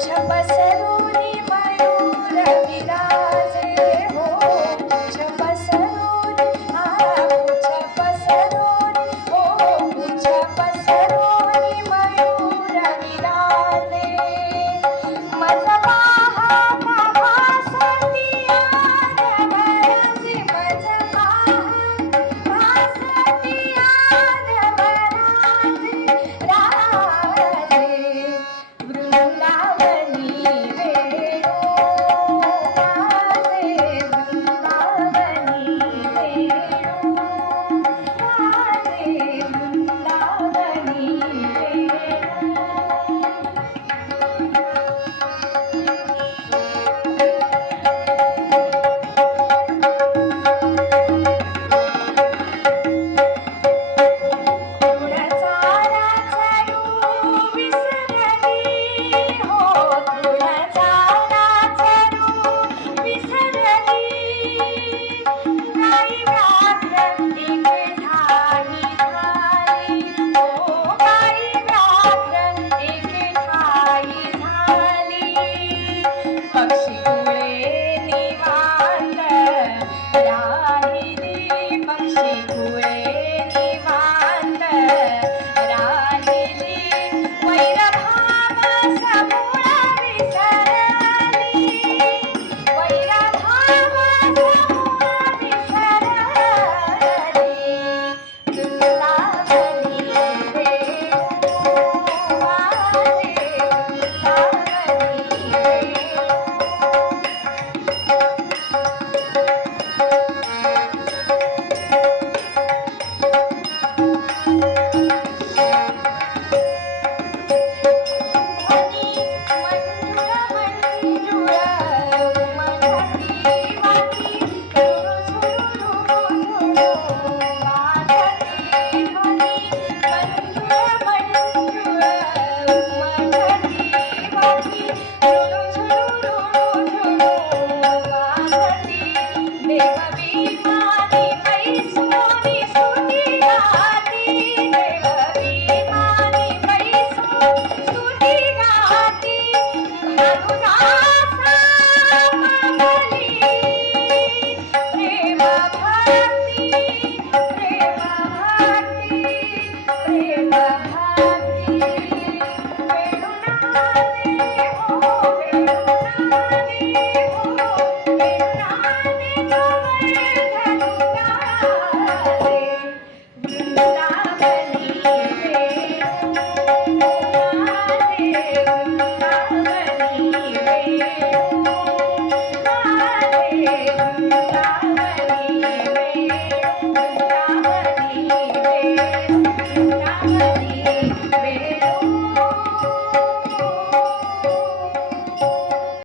Deixa parceiro